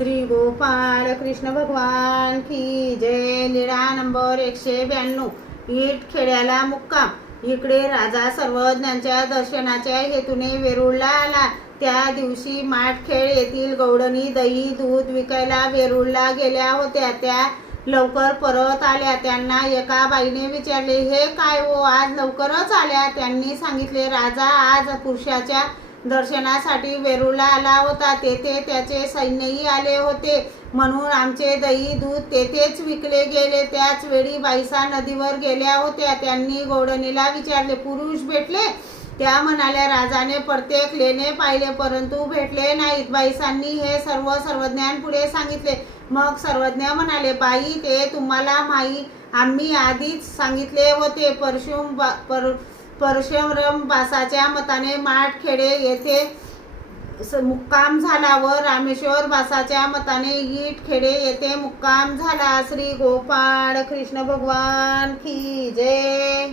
श्री गोपाळ कृष्ण भगवान की जय. निळा नंबर एकशे ब्याण्णव. ईट खेड्याला मुक्काम. इकडे राजा सर्वज्ञांच्या दर्शनाच्या हेतूने वेरूळला आला. त्या दिवशी माठखेड येथील गौडणी दही दूध विकायला वेरूळला गेल्या होत्या. त्या लवकर परत आल्या. त्यांना एका बाईने विचारले हे काय हो? आज लवकरच आल्या? त्यांनी सांगितले राजा आज पुरुषाच्या दर्शनासाठी वेरूळला आला होता. तेथे त्याचे सैन्यही आले होते. म्हणून आमचे दही दूध तेथेच विकले गेले. त्याच वेळी बाईसा नदीवर गेल्या होत्या. त्यांनी गोडणीला विचारले पुरुष भेटले? त्या म्हणाल्या राजाने प्रत्येक लेणे पाहिले परंतु भेटले नाहीत. बाईसांनी हे सर्व सर्वज्ञान पुढे सांगितले. मग सर्वज्ञ म्हणाले बाई ते तुम्हाला माही. आम्ही आधीच सांगितले होते. परशुम बा- पर परशुराम बासाच्या मताने माठखेडे येथे स- मुक्काम झाला व रामेश्वर बासाच्या मताने ईटखेडे येथे मुक्काम झाला. श्री गोपाळ कृष्ण भगवान की जय.